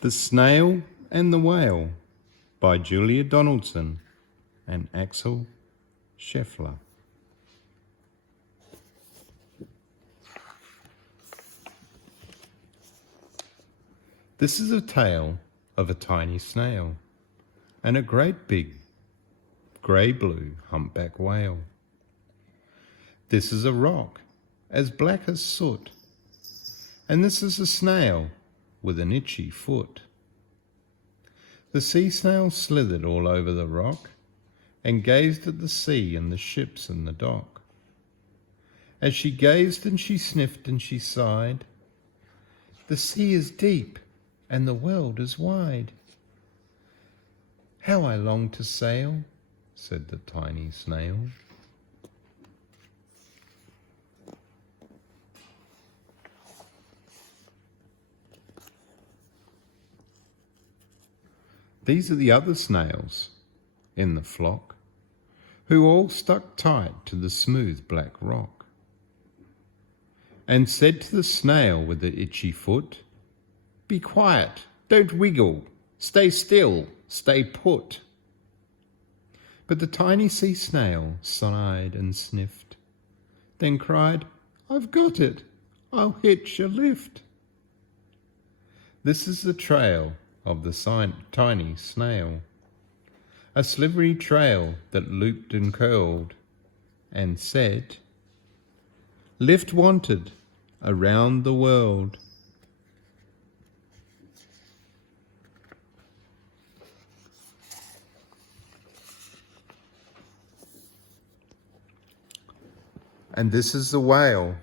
The Snail and the Whale by Julia Donaldson and Axel Scheffler. This is a tale of a tiny snail and a great big grey-blue humpback whale. This is a rock as black as soot, and this is a snail with an itchy foot. The sea snail slithered all over the rock and gazed at the sea and the ships in the dock. As she gazed and she sniffed and she sighed, "The sea is deep and the world is wide. How I long to sail," said the tiny snail. These are the other snails in the flock, who all stuck tight to the smooth black rock, and said to the snail with the itchy foot, "Be quiet, don't wiggle, stay still, stay put." But the tiny sea snail sighed and sniffed, then cried, "I've got it, I'll hitch a lift." This is the trail of the tiny snail, a slivery trail that looped and curled and said, "Lift wanted around the world." And this is the whale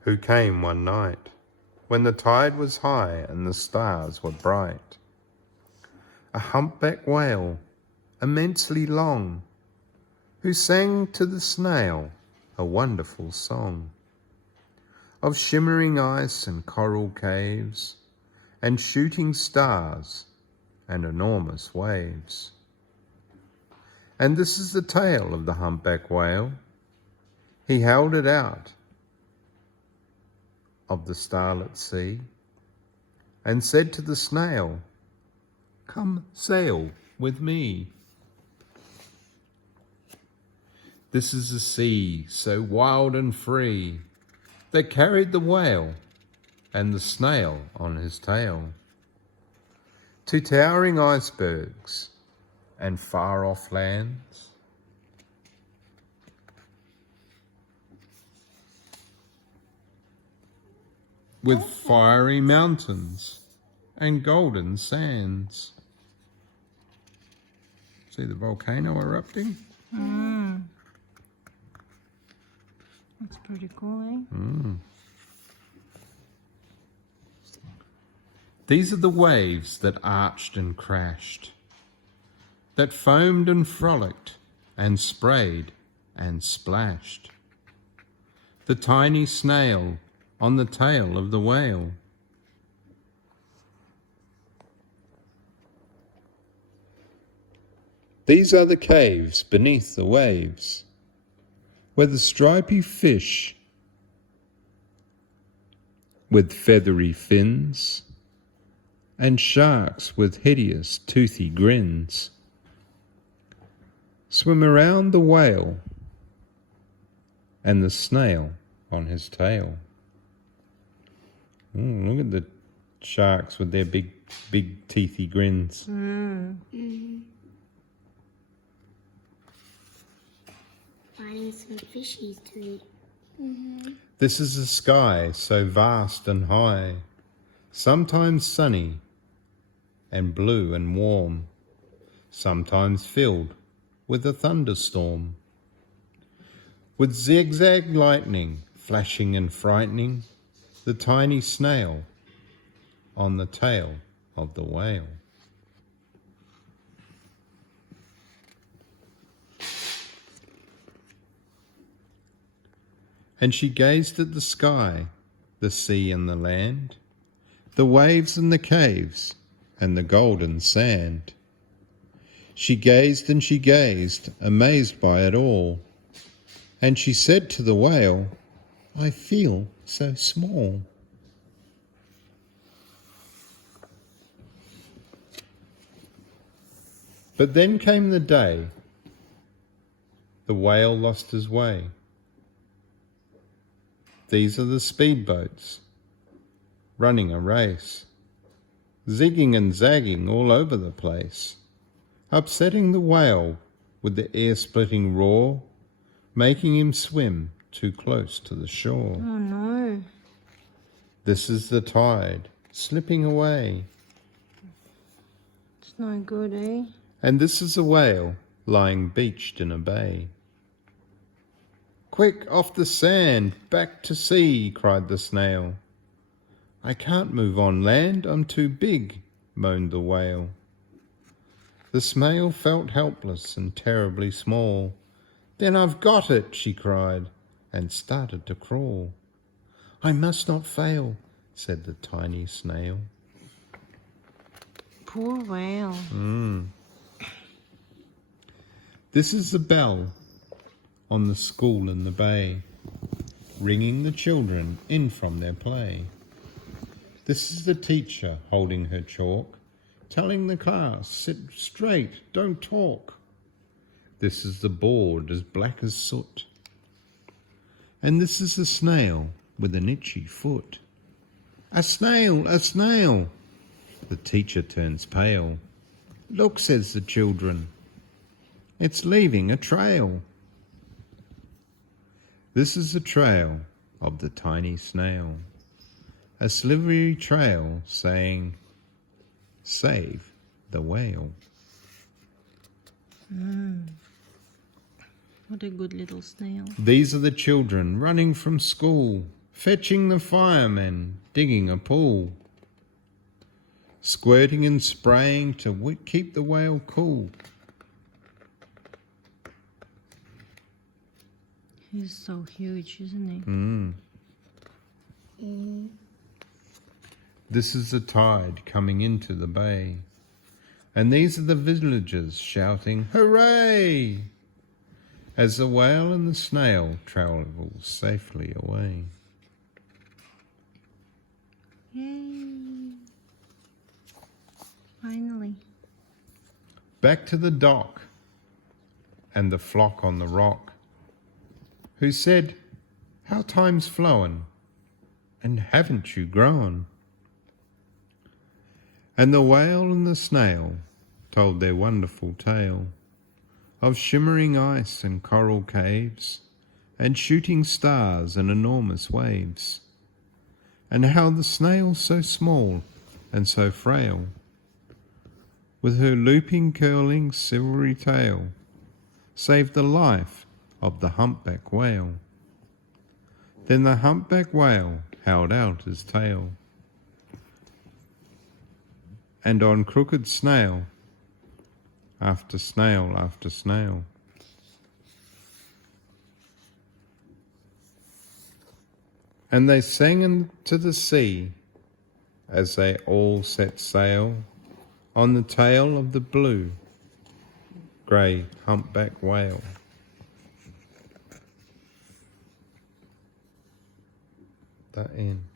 who came one night when the tide was high and the stars were bright. A humpback whale, immensely long, who sang to the snail a wonderful song of shimmering ice and coral caves and shooting stars and enormous waves. And this is the tale of the humpback whale. He held it out of the starlit sea and said to the snail, "Come sail with me." This is the sea so wild and free that carried the whale and the snail on his tail to towering icebergs and far-off lands, with fiery mountains and golden sands. See the volcano erupting? That's pretty cool, eh? These are the waves that arched and crashed, that foamed and frolicked and sprayed and splashed. The tiny snail on the tail of the whale. These are the caves beneath the waves, where the stripy fish with feathery fins and sharks with hideous toothy grins swim around the whale and the snail on his tail. Look at the sharks with their big teethy grins. Finding some fishies to eat. This is a sky so vast and high, sometimes sunny and blue and warm, sometimes filled with a thunderstorm, with zigzag lightning flashing and frightening the tiny snail on the tail of the whale. And she gazed at the sky, the sea and the land, the waves and the caves and the golden sand. She gazed and she gazed, amazed by it all, and she said to the whale, "I feel so small." But then came the day the whale lost his way. These are the speedboats running a race, zigging and zagging all over the place, upsetting the whale with the ear-splitting roar, making him swim too close to the shore. Oh no. This is the tide slipping away, It's no good, eh? and this is a whale lying beached in a bay. Quick, off the sand, back to sea, cried the snail. I can't move on land, I'm too big, moaned the whale. The snail felt helpless and terribly small. Then I've got it, she cried, and started to crawl. I must not fail, said the tiny snail. Poor whale. This is the bell on the school in the bay, ringing the children in from their play. This is the teacher holding her chalk, telling the class, sit straight, don't talk. This is the board as black as soot. And this is a snail with an itchy foot. A snail, a snail! The teacher turns pale. Look, says the children, it's leaving a trail. This is the trail of the tiny snail, a slivery trail saying, save the whale. What a good little snail. These are the children running from school, fetching the firemen, digging a pool, squirting and spraying to keep the whale cool. He's so huge, isn't he? This is the tide coming into the bay, and these are the villagers shouting, hooray! As the whale and the snail travel safely away. Yay! Finally. Back to the dock, and the flock on the rock, who said, how time's flown, and haven't you grown? And the whale and the snail told their wonderful tale of shimmering ice and coral caves, and shooting stars and enormous waves, and how the snail so small and so frail, with her looping, curling, silvery tail, saved the life of the humpback whale. Then the humpback whale held out his tail, and on crooked snail after snail after snail. And they sang into the sea as they all set sail on the tail of the blue, grey humpback whale. That end.